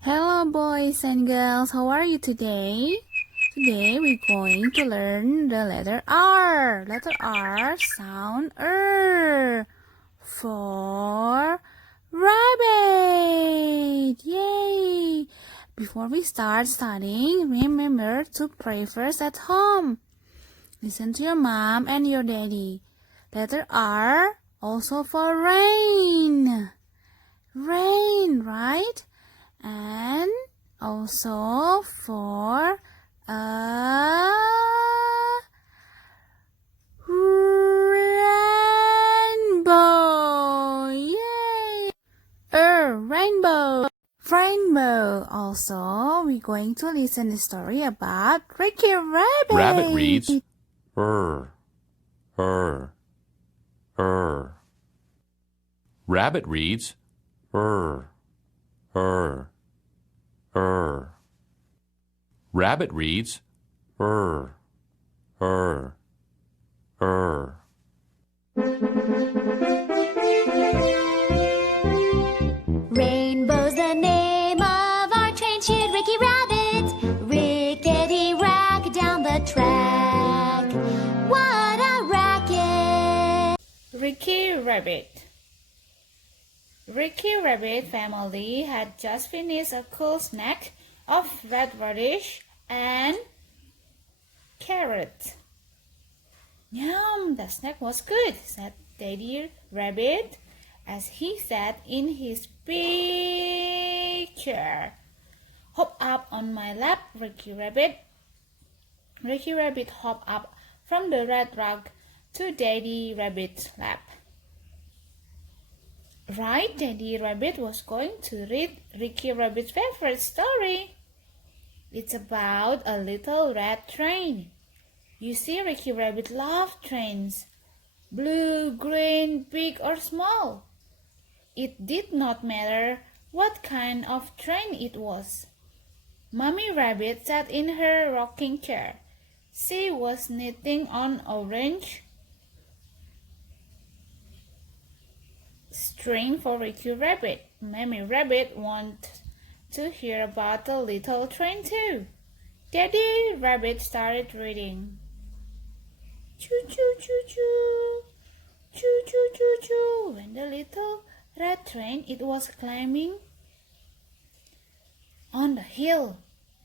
Hello boys and girls, how are you today? Today we're going to learn the letter R. Letter R sound R for rabbit. Yay! Before we start studying, remember to pray first at home. Listen to your mom and your daddy. Letter R also for rain. Rain, right? And also for a rainbow. Yay! Rainbow. Rainbow. Also, we're going to listen to the story about Ricky Rabbit. Rabbit reads Rabbit reads Rabbit reads Rainbow's the name of our train, cheered Ricky Rabbit. Rickety rack down the track. What a racket! Ricky Rabbit. Ricky Rabbit family had just finished a cool snack of red radish and carrot. Yum, the snack was good, said Daddy Rabbit as he sat in his big chair. Hop up on my lap, Ricky Rabbit. Ricky Rabbit hopped up from the red rug to Daddy Rabbit's lap. Right, Daddy Rabbit was going to read Ricky Rabbit's favorite story. It's about a little red train. You see, Ricky Rabbit loved trains. Blue, green, big or small. It did not matter what kind of train it was. Mommy Rabbit sat in her rocking chair. She was knitting on orange string for Ricky Rabbit. Mommy Rabbit wanted to hear about the little train too. Daddy Rabbit started reading. Choo choo choo choo, choo choo choo choo. When the little red train it was climbing on the hill.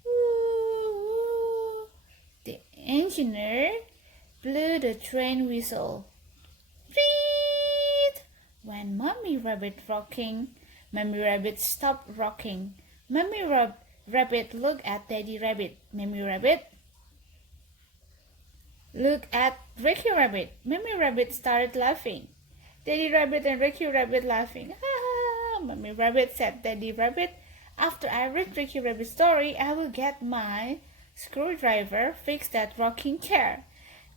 Woo, woo. The engineer blew the train whistle. Read! When Mommy Rabbit stopped rocking. Mommy Rabbit looked at Daddy Rabbit. Mommy Rabbit looked at Ricky Rabbit. Mommy Rabbit started laughing. Daddy Rabbit and Ricky Rabbit laughing. Ha ha! Mommy Rabbit said, Daddy Rabbit, after I read Ricky Rabbit's story, I will get my screwdriver, fix that rocking chair.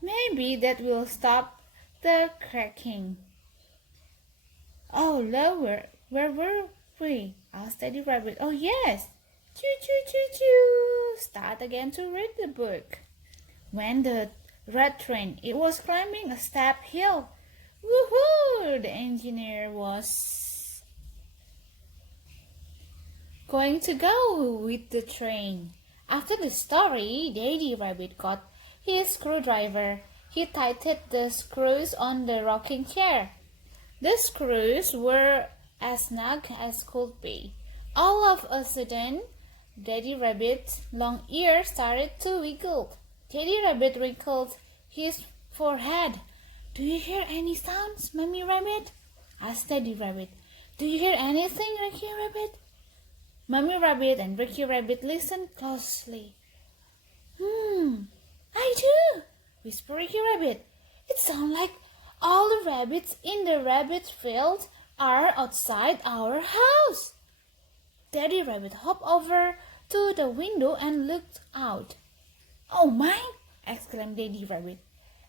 Maybe that will stop the cracking. Oh, lower. Where were we? Asked Daddy Rabbit. Oh, yes. Choo, choo, choo, choo. Start again to read the book. When the red train, it was climbing a steep hill. Woohoo! The engineer was going to go with the train. After the story, Daddy Rabbit got his screwdriver. He tightened the screws on the rocking chair. The screws were as snug as could be. All of a sudden, Daddy Rabbit's long ears started to wiggle. Daddy Rabbit wrinkled his forehead. Do you hear any sounds, Mommy Rabbit? Asked Daddy Rabbit. Do you hear anything, Ricky Rabbit? Mommy Rabbit and Ricky Rabbit listened closely. I do, whispered Ricky Rabbit. It sounds like all the rabbits in the rabbit field are outside our house. Daddy Rabbit hopped over to the window and looked out. Oh my! Exclaimed Daddy Rabbit.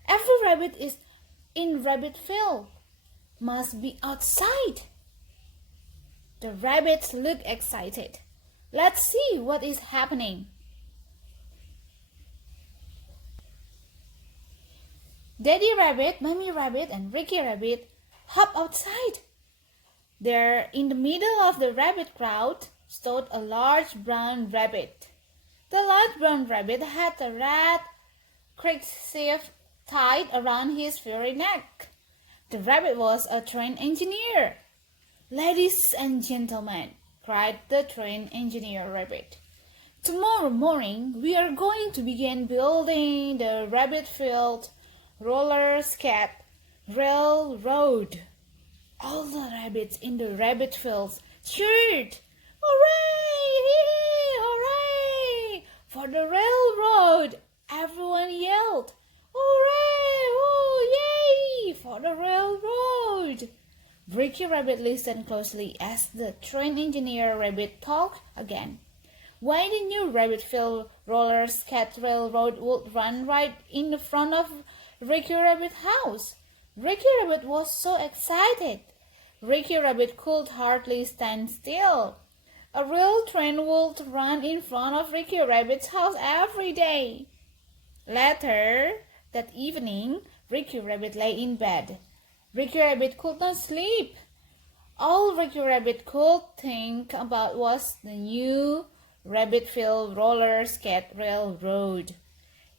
Every rabbit is in rabbit field. Must be outside. The rabbits looked excited. Let's see what is happening. Daddy Rabbit, Mommy Rabbit, and Ricky Rabbit hop outside. There, in the middle of the rabbit crowd, stood a large brown rabbit. The large brown rabbit had a red kerchief tied around his furry neck. The rabbit was a train engineer. "Ladies and gentlemen," cried the train engineer rabbit, "tomorrow morning we are going to begin building the rabbit-filled roller skate railroad." All the rabbits in the rabbit fields cheered. "Hooray! Hooray! For the railroad!" Everyone yelled. "Hooray! Oh, yay! For the railroad!" Ricky Rabbit listened closely as the train engineer rabbit talked again. Why the new rabbit-filled roller skate railroad would run right in the front of Ricky Rabbit's house. Ricky Rabbit was so excited. Ricky Rabbit could hardly stand still. A real train would run in front of Ricky Rabbit's house every day. Later that evening, Ricky Rabbit lay in bed. Ricky Rabbit could not sleep. All Ricky Rabbit could think about was the new rabbit-filled roller skate railroad.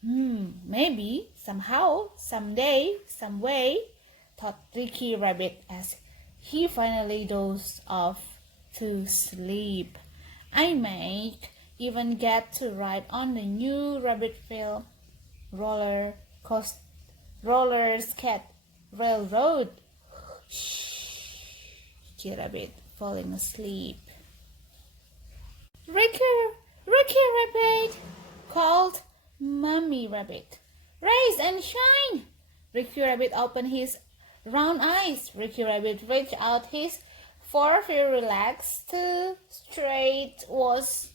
Maybe, somehow, someday, some way, thought Ricky Rabbit as he finally dozed off to sleep. I might even get to ride on the new rabbit-filled roller skate railroad. Ricky Rabbit falling asleep. Ricky Rabbit, called Mummy Rabbit. "Rise and shine!" Ricky Rabbit opened his round eyes. Ricky Rabbit reached out his four furry legs to straight was.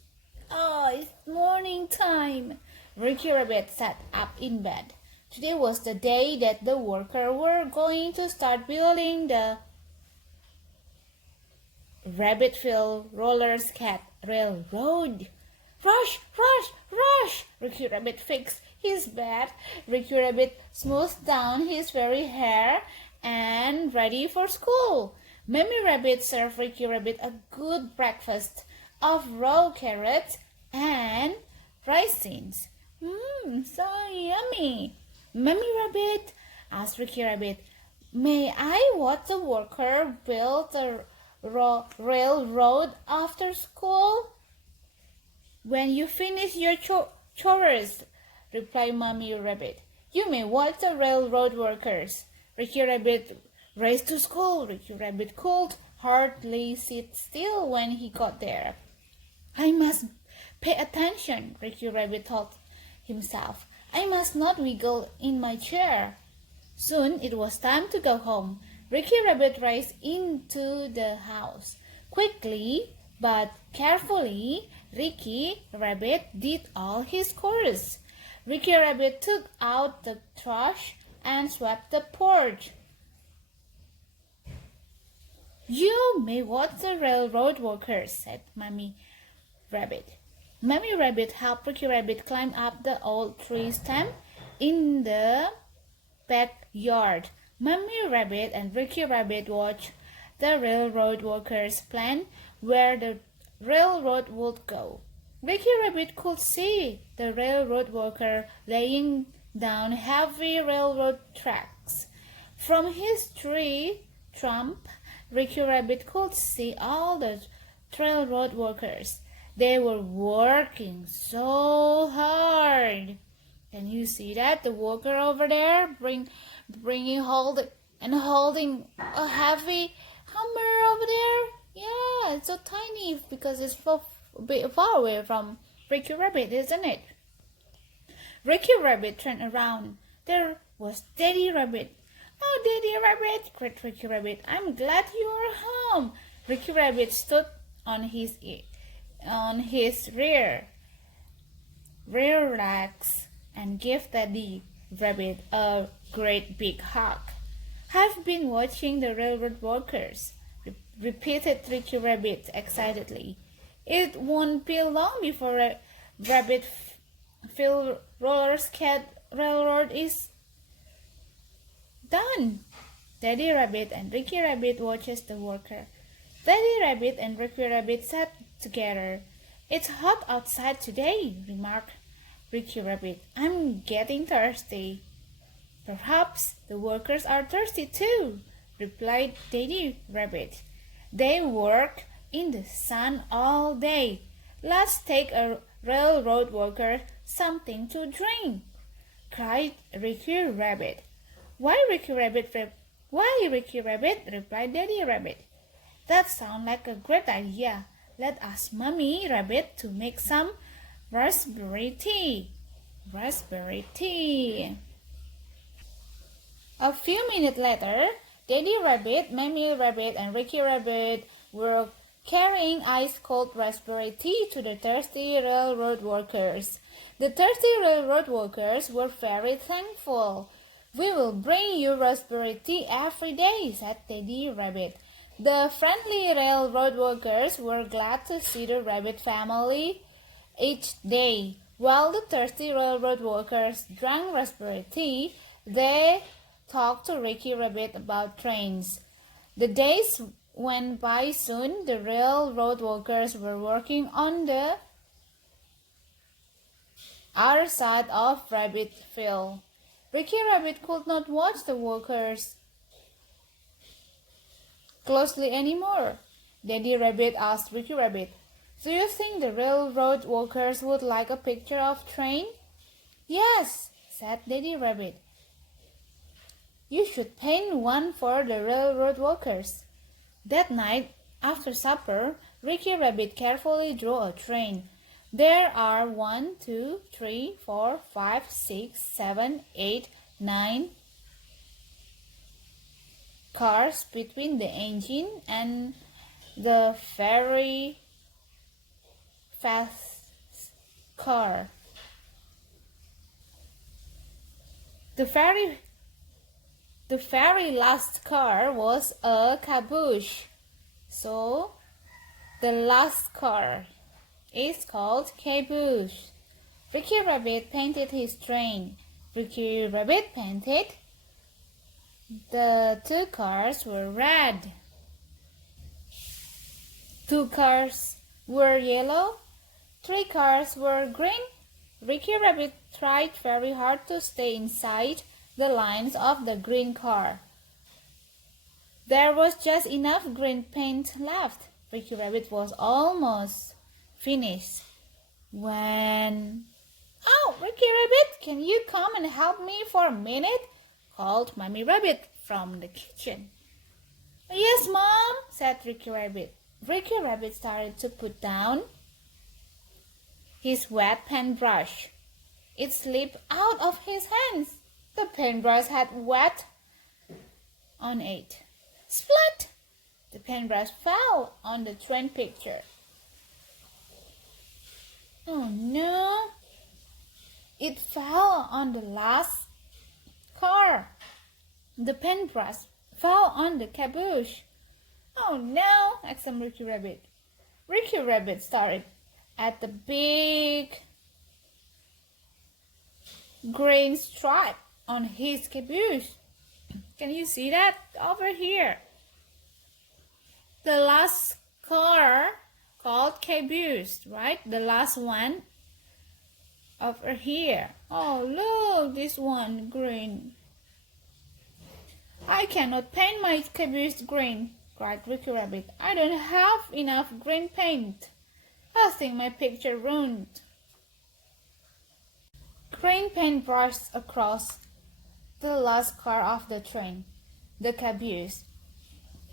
It's morning time. Ricky Rabbit sat up in bed. Today was the day that the workers were going to start building the rabbit-filled roller skate railroad. Rush, rush, rush! Ricky Rabbit fixed his bed. Ricky Rabbit smoothed down his furry hair and ready for school. Mummy Rabbit served Ricky Rabbit a good breakfast of raw carrots and raisins. So yummy. Mummy Rabbit, asked Ricky Rabbit, "May I watch the worker build the railroad after school?" "When you finish your chores," replied Mummy Rabbit, "you may watch the railroad workers." Ricky Rabbit raced to school. Ricky Rabbit could hardly sit still when he got there. "I must pay attention," Ricky Rabbit told himself. "I must not wiggle in my chair." Soon it was time to go home. Ricky Rabbit raced into the house. Quickly but carefully, Ricky Rabbit did all his chores. Ricky Rabbit took out the trash and swept the porch. "You may watch the railroad workers," said Mummy Rabbit. Mummy Rabbit helped Ricky Rabbit climb up the old tree stump in the backyard. Mummy Rabbit and Ricky Rabbit watched the railroad workers plan where the railroad would go. Ricky Rabbit could see the railroad worker laying down heavy railroad tracks. From his tree trunk, Ricky Rabbit could see all the railroad workers. They were working so hard. Can you see that? The worker over there holding a heavy hammer over there. Yeah, it's so tiny because it's a bit far away from Ricky Rabbit, isn't it? Ricky Rabbit turned around. There was Daddy Rabbit. "Oh, Daddy Rabbit," cried Ricky Rabbit, "I'm glad you're home." Ricky Rabbit stood on his rear legs and gave Daddy Rabbit a great big hug. "I've been watching the railroad workers," repeated Ricky Rabbit excitedly. "It won't be long before a rabbit-filled roller skate railroad is done." Daddy Rabbit and Ricky Rabbit watched the worker. Daddy Rabbit and Ricky Rabbit sat together. It's hot outside today, remarked Ricky Rabbit. I'm getting thirsty. Perhaps the workers are thirsty too, replied Daddy Rabbit. They work in the sun all day. Let's take a railroad worker something to drink, cried Ricky Rabbit. Why, Ricky Rabbit? Why, Ricky Rabbit? Replied Daddy Rabbit. That sounds like a great idea. Let's ask Mummy Rabbit to make some raspberry tea. Raspberry tea. A few minutes later, Daddy Rabbit, Mummy Rabbit, and Ricky Rabbit were carrying ice-cold raspberry tea to the thirsty railroad workers. The thirsty railroad workers were very thankful. We will bring you raspberry tea every day, said Daddy Rabbit. The friendly railroad workers were glad to see the rabbit family each day. While the thirsty railroad workers drank raspberry tea, they talked to Ricky Rabbit about trains. The days went by soon. The railroad workers were working on the other side of Rabbitville. Ricky Rabbit could not watch the workers closely anymore. Daddy Rabbit asked Ricky Rabbit, "Do you think the railroad workers would like a picture of train?" "Yes," said Daddy Rabbit. "You should paint one for the railroad workers." That night, after supper, Ricky Rabbit carefully drew a train. There are 1, 2, 3, 4, 5, 6, 7, 8, 9 cars between the engine and the very fast car. The very last car was a caboose. So the last car is called caboose. Ricky Rabbit painted his train. Ricky Rabbit painted the 2 cars were red. 2 cars were yellow. 3 cars were green. Ricky Rabbit tried very hard to stay inside the lines of the green car. There was just enough green paint left. Ricky Rabbit was almost finished when... "Oh, Ricky Rabbit, can you come and help me for a minute?" called Mummy Rabbit from the kitchen. "Yes, Mom," said Ricky Rabbit. Ricky Rabbit started to put down his wet paintbrush. It slipped out of his hands. The paintbrush had wet on it. Splat! The paintbrush fell on the train picture. Oh no! It fell on the last car. The paintbrush fell on the caboose. "Oh no!" exclaimed Ricky Rabbit. Ricky Rabbit stared at the big green stripe on his caboose. Can you see that? Over here. The last car called caboose, right? The last one over here. Oh, look, this one green. "I cannot paint my caboose green," cried Ricky Rabbit. "I don't have enough green paint. I think my picture ruined." Green paint brushed across the last car of the train, the caboose.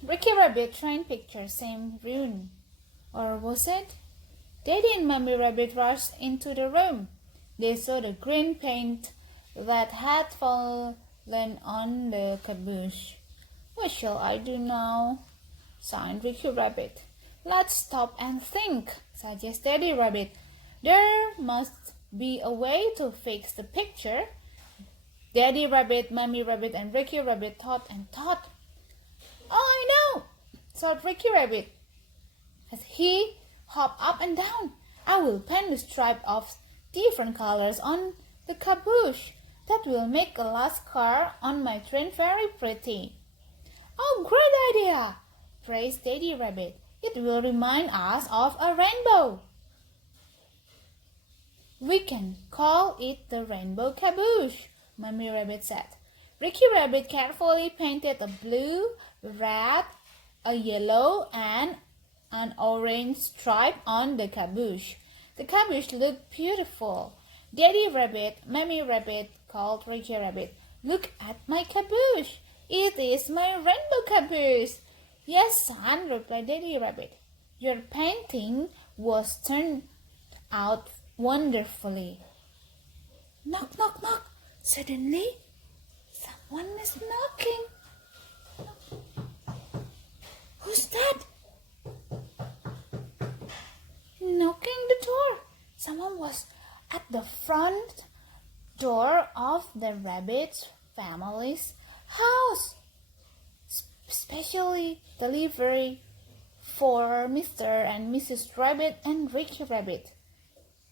Ricky Rabbit train picture seemed ruined. Or was it? Daddy and Mummy Rabbit rushed into the room. They saw the green paint that had fallen on the caboose. "What shall I do now?" sighed Ricky Rabbit. "Let's stop and think," suggested Daddy Rabbit. "There must be a way to fix the picture." Daddy Rabbit, Mummy Rabbit, and Ricky Rabbit thought and thought. "Oh, I know!" thought Ricky Rabbit as he hopped up and down. "I will paint the stripe of different colors on the caboose. That will make the last car on my train very pretty." "Oh, great idea!" praised Daddy Rabbit. It will remind us of a rainbow. We can call it the rainbow caboose, Mummy Rabbit said. Ricky Rabbit carefully painted a blue, red, a yellow, and an orange stripe on the caboose. The caboose looked beautiful. Daddy Rabbit, Mummy Rabbit called Ricky Rabbit. Look at my caboose. It is my rainbow caboose. Yes, son, replied Daddy Rabbit. Your painting was turned out wonderfully. Knock, knock, knock. Suddenly, someone is knocking. Who's that? Knocking the door. Someone was at the front door of the rabbit family's house. Specially delivery for Mr. and Mrs. Rabbit and Ricky Rabbit.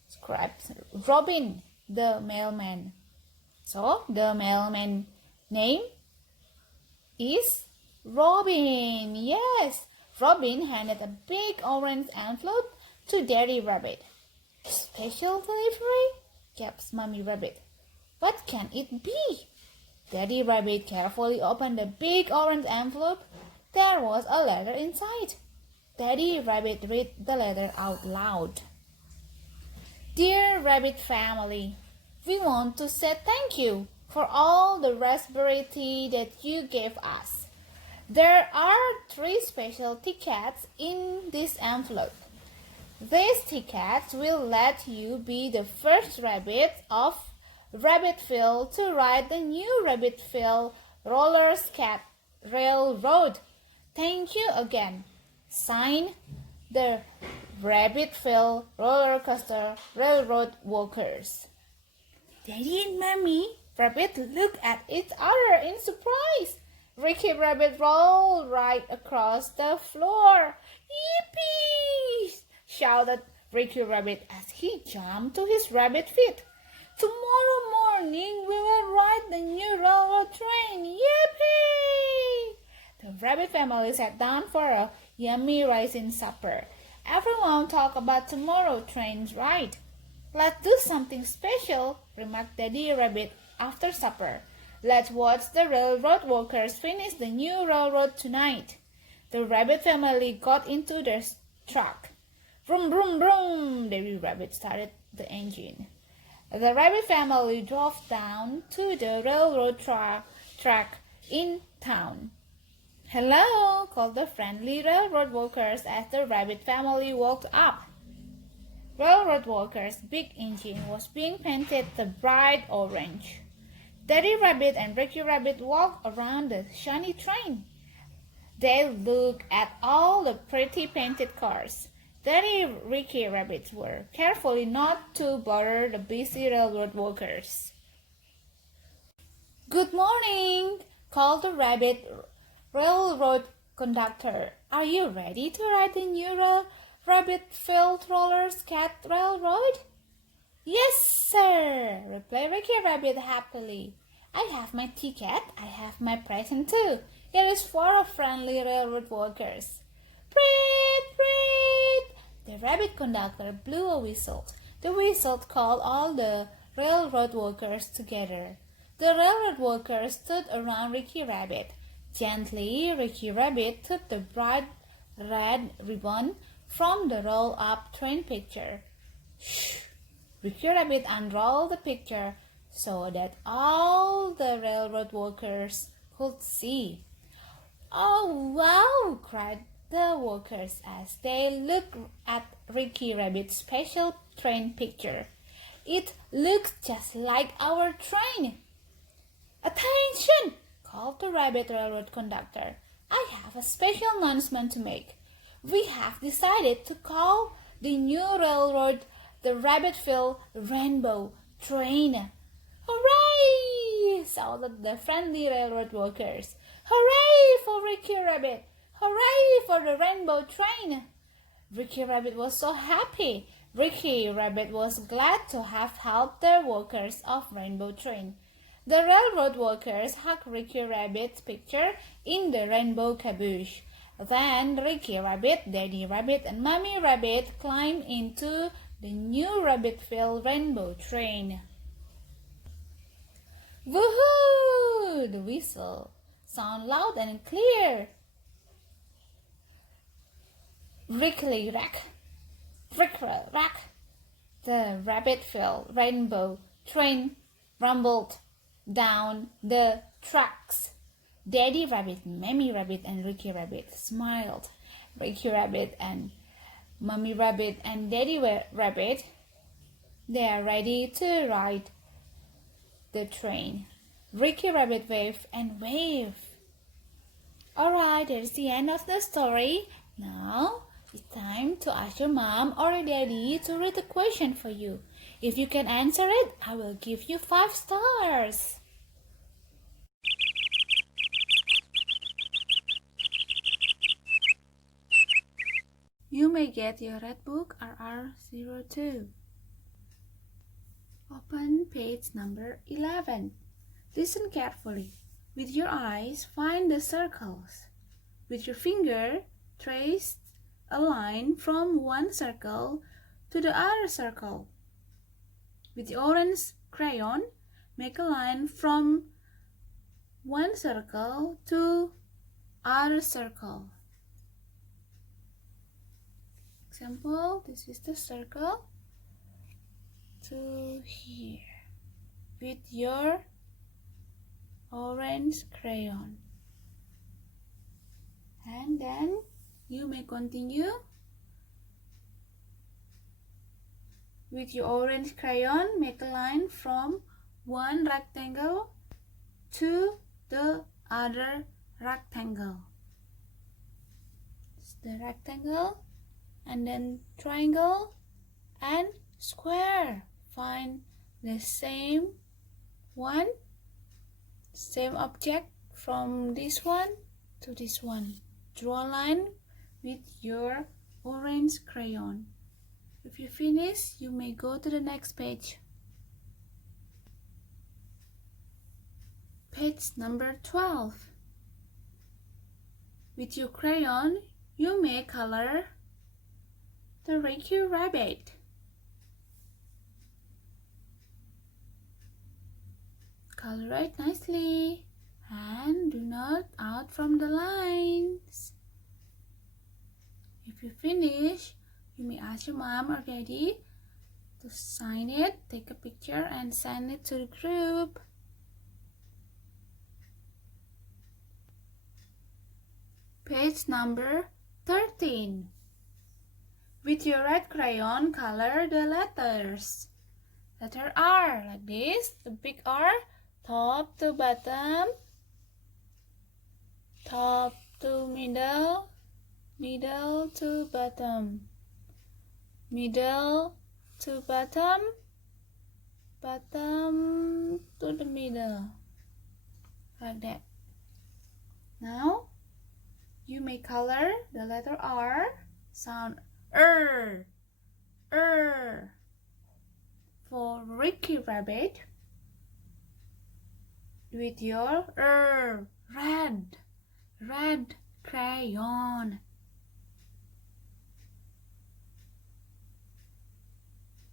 Scribes Robin, the mailman. So the mailman name is Robin. Yes, Robin handed a big orange envelope to Daddy Rabbit. Special delivery? gasped Mummy Rabbit. What can it be? Daddy Rabbit carefully opened the big orange envelope. There was a letter inside. Daddy Rabbit read the letter out loud. Dear Rabbit family, we want to say thank you for all the raspberry tea that you gave us. There are 3 special tickets in this envelope. These tickets will let you be the first rabbit of Rabbitville to ride the new Rabbitville roller skate railroad. Thank you again. Signed, the Rabbitville roller coaster railroad workers. Daddy and Mommy Rabbit looked at each other in surprise. Ricky Rabbit rolled right across the floor. Yippee! Shouted Ricky Rabbit as he jumped to his rabbit feet. Tomorrow morning we will ride the new railroad train. Yippee! The rabbit family sat down for a yummy rising supper. Everyone talked about tomorrow's train ride. Let's do something special, remarked Daddy Rabbit after supper. Let's watch the railroad workers finish the new railroad tonight. The rabbit family got into their truck. Vroom, vroom, vroom! Daddy Rabbit started the engine. The rabbit family drove down to the railroad track in town. Hello, called the friendly railroad workers as the rabbit family walked up. Railroad workers' big engine was being painted the bright orange. Daddy Rabbit and Ricky Rabbit walked around the shiny train. They looked at all the pretty painted cars. Daddy Ricky Rabbits were careful not to bother the busy railroad workers. Good morning, called the railroad conductor. Are you ready to ride the new Rabbitville roller skate railroad? Yes, sir, replied Ricky Rabbit happily. I have my ticket. I have my present too. It is for our friendly railroad workers. Preet, preet! The rabbit conductor blew a whistle. The whistle called all the railroad workers together. The railroad workers stood around Ricky Rabbit. Gently, Ricky Rabbit took the bright red ribbon from the roll-up train picture. Shh! Ricky Rabbit unrolled the picture so that all the railroad workers could see. Oh, wow! cried the workers as they looked at Ricky Rabbit's special train picture. It looks just like our train. Attention! called the rabbit railroad conductor. I have a special announcement to make. We have decided to call the new railroad the Rabbitville Rainbow Train. Hooray! shouted the friendly railroad workers. Hooray for Ricky Rabbit! Hooray for the rainbow train! Ricky Rabbit was so happy. Ricky Rabbit was glad to have helped the workers of Rainbow Train. The railroad workers hugged Ricky Rabbit's picture in the rainbow caboose. Then Ricky Rabbit, Daddy Rabbit, and Mommy Rabbit climbed into the new rabbit-filled rainbow train. Woohoo! The whistle sounded loud and clear. Rickly rack, rickle rack. The rabbit-filled rainbow train rumbled down the tracks. Daddy Rabbit, Mommy Rabbit, and Ricky Rabbit smiled. Ricky Rabbit and Mommy Rabbit and Daddy Rabbit, they are ready to ride the train. Ricky Rabbit waved and waved. Alright, that's the end of the story. Now it's time to ask your mom or daddy to read the question for you. If you can answer it, I will give you 5 stars. You may get your red book RR02. Open page number 11. Listen carefully. With your eyes, find the circles. With your finger, trace a line from one circle to the other circle. With the orange crayon, make a line from one circle to other circle. Example, this is the circle to here with your orange crayon. And then you may continue with your orange crayon, make a line from one rectangle to the other rectangle. It's the rectangle, and then triangle and square. Find the same one, same object from this one to this one. Draw a line with your orange crayon. If you finish, you may go to the next page. Page number 12. With your crayon, you may color the Ricky Rabbit. Color it nicely and do not out from the lines. If you finish, you may ask your mom or daddy to sign it, take a picture and send it to the group. Page number 13. With your red crayon, color the letters. Letter R, like this, the big R, top to bottom, top to middle, middle to bottom, middle to bottom, bottom to the middle, like that. Now, you may color the letter R, sound for Ricky Rabbit with your red crayon.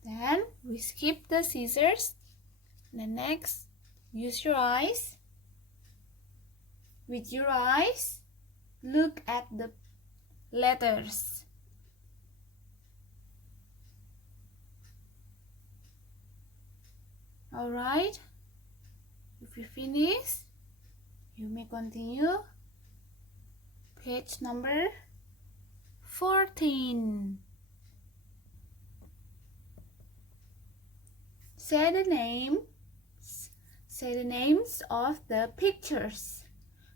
Then we skip the scissors. The next, use your eyes. With your eyes, look at the letters. Alright, if you finish, you may continue. Page number 14. Say the names of the pictures.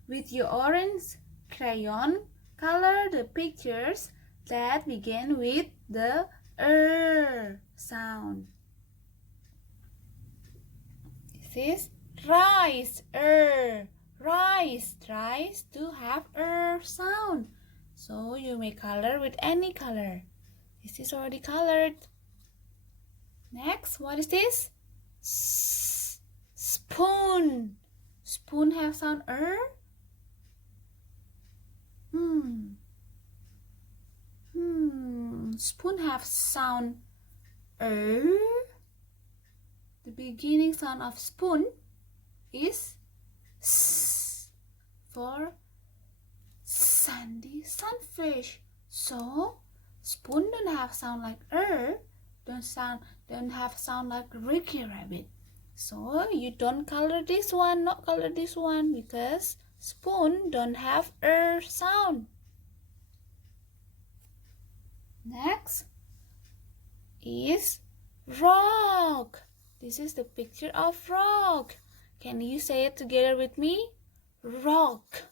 With your orange crayon, color the pictures that begin with the sound. This is rice, rice to have sound. So you may color with any color. This is already colored. Next, what is this? Spoon. Spoon have sound Spoon have sound er. The beginning sound of spoon is s for sandy sunfish. So spoon don't have sound like don't have sound like Ricky Rabbit. So you don't color this one, not color this one, because spoon don't have sound. Next is rock. This is the picture of rock. Can you say it together with me? Rock.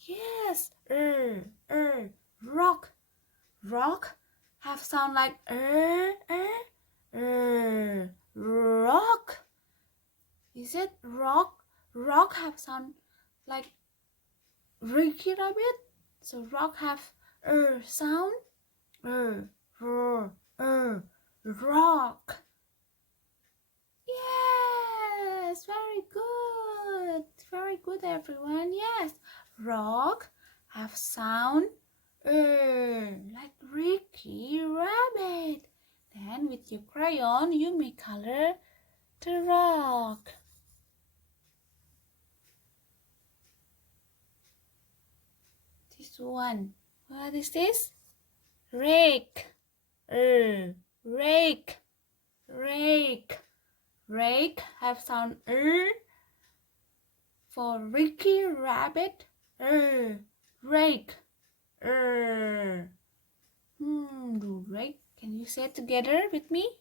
Yes, rock. Rock have sound like rock. Is it rock? Rock have sound like Ricky Rabbit. So rock have sound. Rock. Yes, very good. Very good, everyone. Yes, rock have sound like Ricky Rabbit. Then with your crayon, you may color the rock. This one. What is this? Rake. Rake. Rake. Rake have sound for Ricky Rabbit. Rake. Do rake. Can you say it together with me?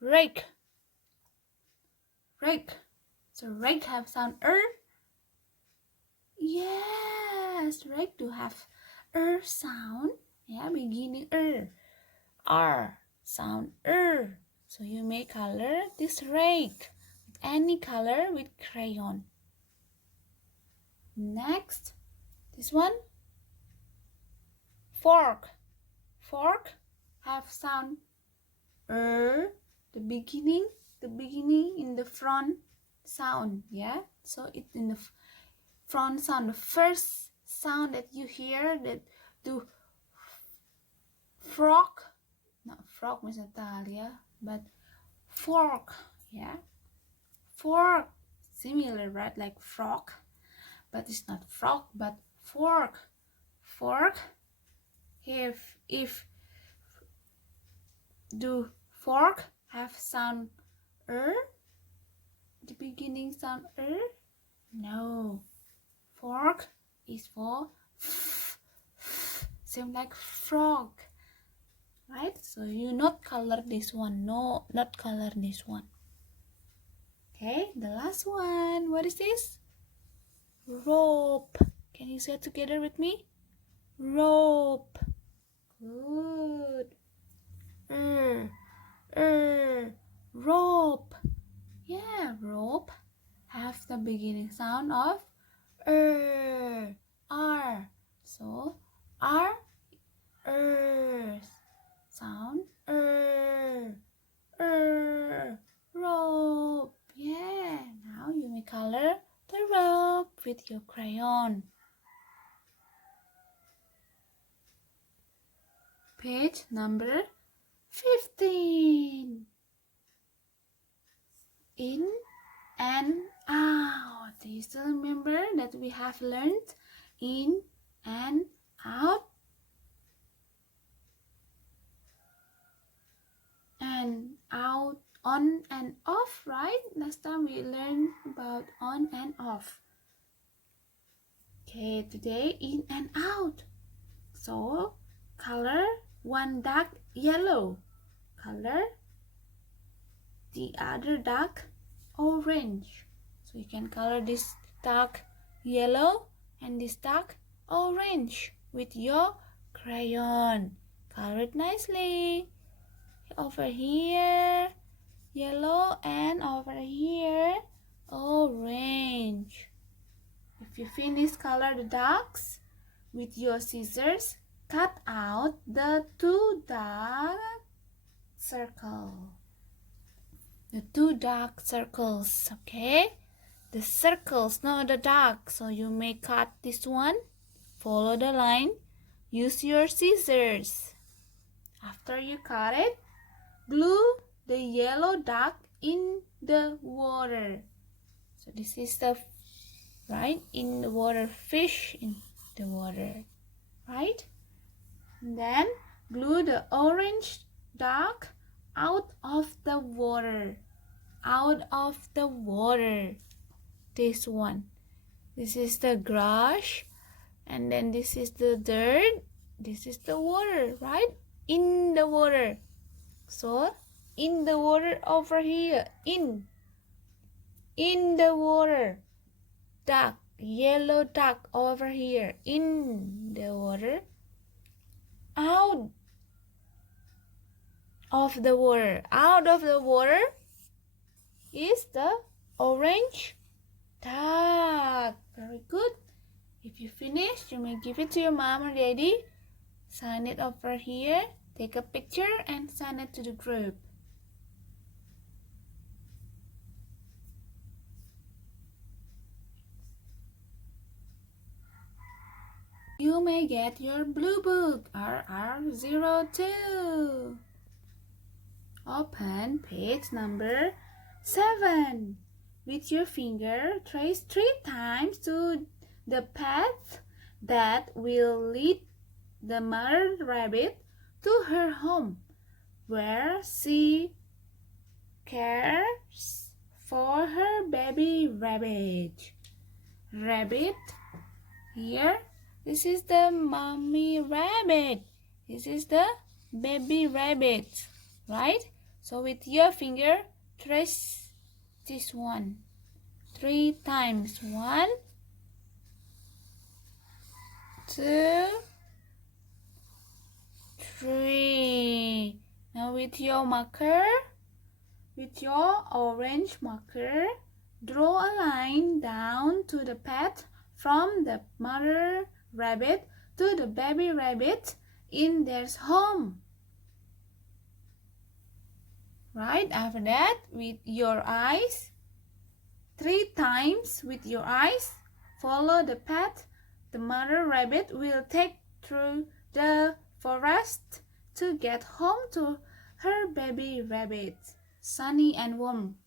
Rake. Rake. So rake have sound Yes, rake do have sound. Yeah, beginning R sound So you may color this rake with any color with crayon. Next, this one, fork. Fork have sound the beginning in the front sound. Yeah, so it's in the front sound, the first sound that you hear that do frog, not frog Mr. Talia, but fork. Yeah, fork, similar, right, like frog, but it's not frog but fork. Fork, if do fork have sound the beginning sound no, fork is for same like frog, right? So you not color this one. No, not color this one. Okay, the last one. What is this? Rope. Can you say it together with me? Rope. Good. Rope. Yeah, rope have the beginning sound of R. So R, sound rope. Yeah, now you may color the rope with your crayon. Page number 15. In and out. Do you still remember that we have learned in and out? And out, on and off, right? Last time we learned about on and off. Okay, today in and out. So color one dark yellow, color the other dark orange. So you can color this dark yellow and this dark orange with your crayon. Color it nicely. Over here yellow and over here orange. If you finish color the darks with your scissors, cut out the two dark circles. The two dark circles, okay? The circles, not the dark. So you may cut this one Follow the line. Use your scissors. After you cut it, glue the yellow duck in the water. So this is the right in the water, fish in the water, right? And then glue the orange duck out of the water. Out of the water. This one. This is the grass, and then this is the dirt. This is the water, right? In the water. So in the water over here. In the water. Duck, yellow duck over here. In the water. Out of the water. Out of the water is the orange duck. Very good. If you finish, you may give it to your mom or daddy. Sign it over here. Take a picture and send it to the group. You may get your blue book, RR02. Open page number 7. With your finger, trace 3 times to the path that will lead the mother rabbit to her home, where she cares for her baby rabbit. Rabbit here. This is the mommy rabbit. This is the baby rabbit, right? So with your finger, trace this one 3 times. 1, 2, 3. Now with your marker, with your orange marker, draw a line down to the path from the mother rabbit to the baby rabbit in their home. Right, after that, with your eyes, 3 times with your eyes, follow the path the mother rabbit will take through the forest to get home to her baby rabbit. Sunny and warm.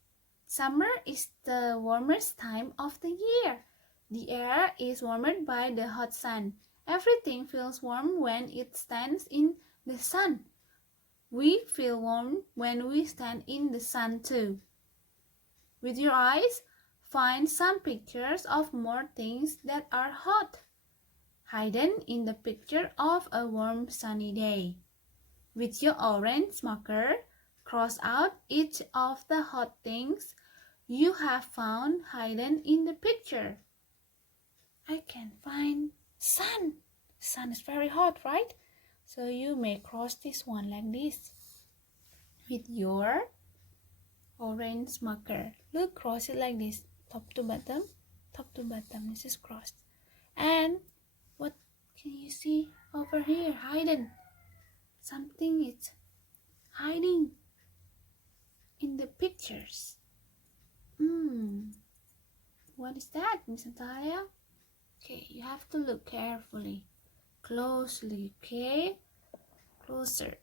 Summer is the warmest time of the year. The air is warmed by the hot sun. Everything feels warm when it stands in the sun. We feel warm when we stand in the sun too. With your eyes, find some pictures of more things that are hot, hidden in the picture of a warm sunny day. With your orange marker, cross out each of the hot things you have found hidden in the picture. I can find sun. Sun is very hot, right? So you may cross this one like this with your orange marker. Look, cross it like this, top to bottom, top to bottom. This is crossed. And what can you see over here? Hidden. Something is hiding in the pictures. What is that, Miss Natalia? Okay, you have to look carefully, closely, okay? Closer.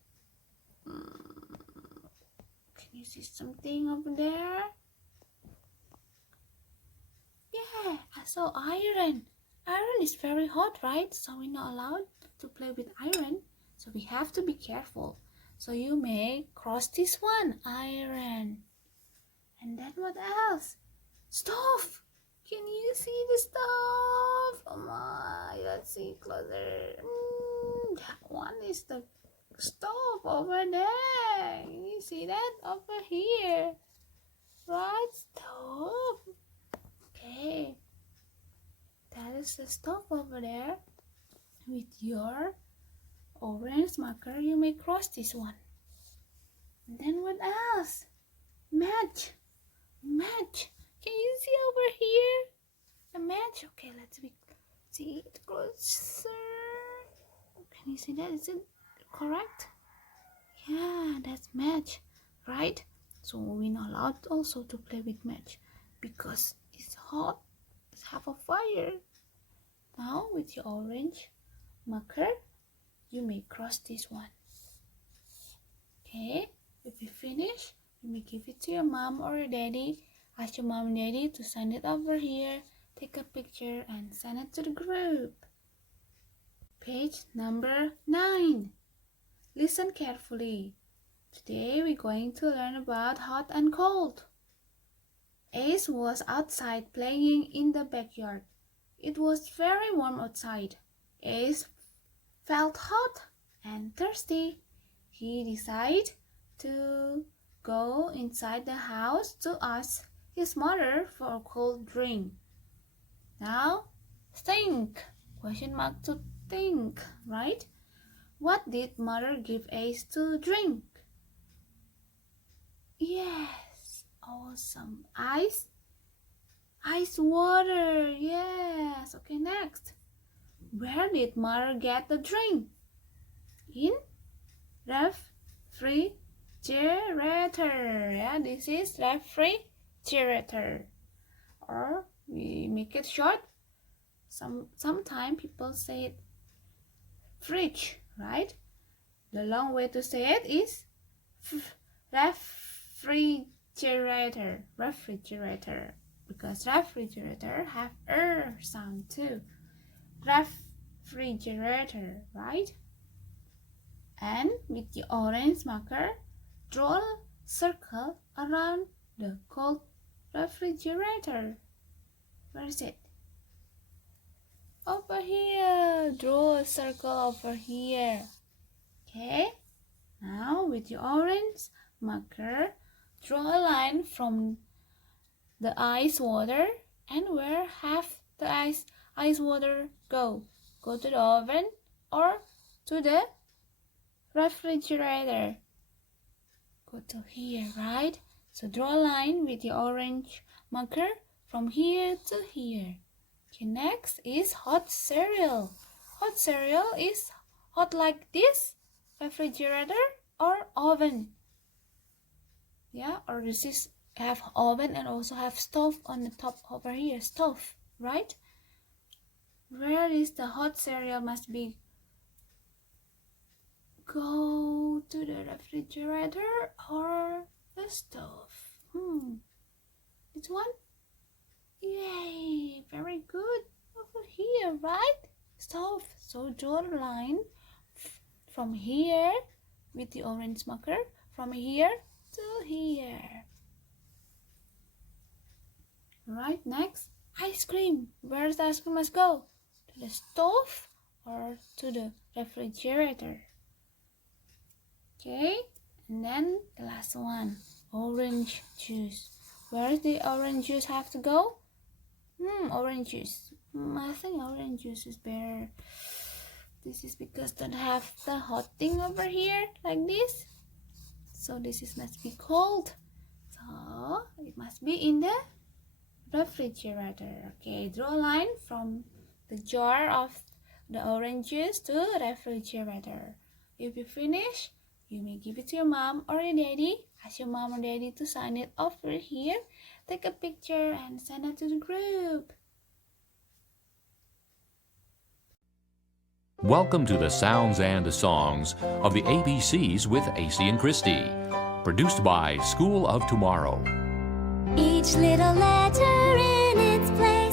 Can you see something over there? Yeah, I saw iron. Iron is very hot, right? So we're not allowed to play with iron. So we have to be careful. So you may cross this one, iron. And then what else? Stove. Can you see the stove? Oh my, let's see closer. That one is the stove over there. Can you see that over here? Right, stove. Okay. That is the stove over there. With your orange marker, you may cross this one. And then what else? Match. Match. Can you see over here? A match. Okay, let's see it closer. Can you see that? Is it correct? Yeah, that's match, right? So we're not allowed also to play with match because it's hot. It's half a fire. Now with your orange marker, you may cross this one. Okay, if you finish, you may give it to your mom or your daddy. Ask your mom and daddy to send it over here. Take a picture and send it to the group. Page number 9. Listen carefully. Today we're going to learn about hot and cold. Ace was outside playing in the backyard. It was very warm outside. Ace felt hot and thirsty. He decided to go inside the house to ask his mother for a cold drink. Now, think. Question mark to think, right? What did mother give Ace to drink? Yes, awesome. Ice water. Yes. Okay, next. Where did mother get the drink? In refrigerator. Yeah, this is refrigerator. Or we make it short. Sometimes people say it fridge, right? The long way to say it is refrigerator. Because refrigerator have sound too. Refrigerator, right? And with the orange marker, draw a circle around the cold refrigerator. Where is it? Over here. Draw a circle over here. Okay. Now with your orange marker, draw a line from the ice water, and where have the ice water go? Go to the oven or to the refrigerator? Go to here, right? So draw a line with your orange marker from here to here. Okay, next is hot cereal. Hot cereal is hot like this, refrigerator or oven. Yeah, or this is have oven and also have stove on the top over here, stove, right? Where is the hot cereal must be? Go to the refrigerator or the stove. Which one? Yay, very good. Over here, right? Stove. So draw a line from here with the orange marker, from here to here. Right, next, ice cream. Where does the ice cream must go? To the stove or to the refrigerator? Okay, and then the last one, orange juice. Where does the orange juice have to go? Orange juice. I think orange juice is better. This is because don't have the hot thing over here like this. So this is must be cold. So it must be in the refrigerator. Okay, draw a line from the jar of the orange juice to the refrigerator. If you finish, you may give it to your mom or your daddy. Ask your mom or daddy to sign it over here. Take a picture and send it to the group. Welcome to the sounds and songs of the ABCs with AC and Christi. Produced by School of Tomorrow. Each little letter in its place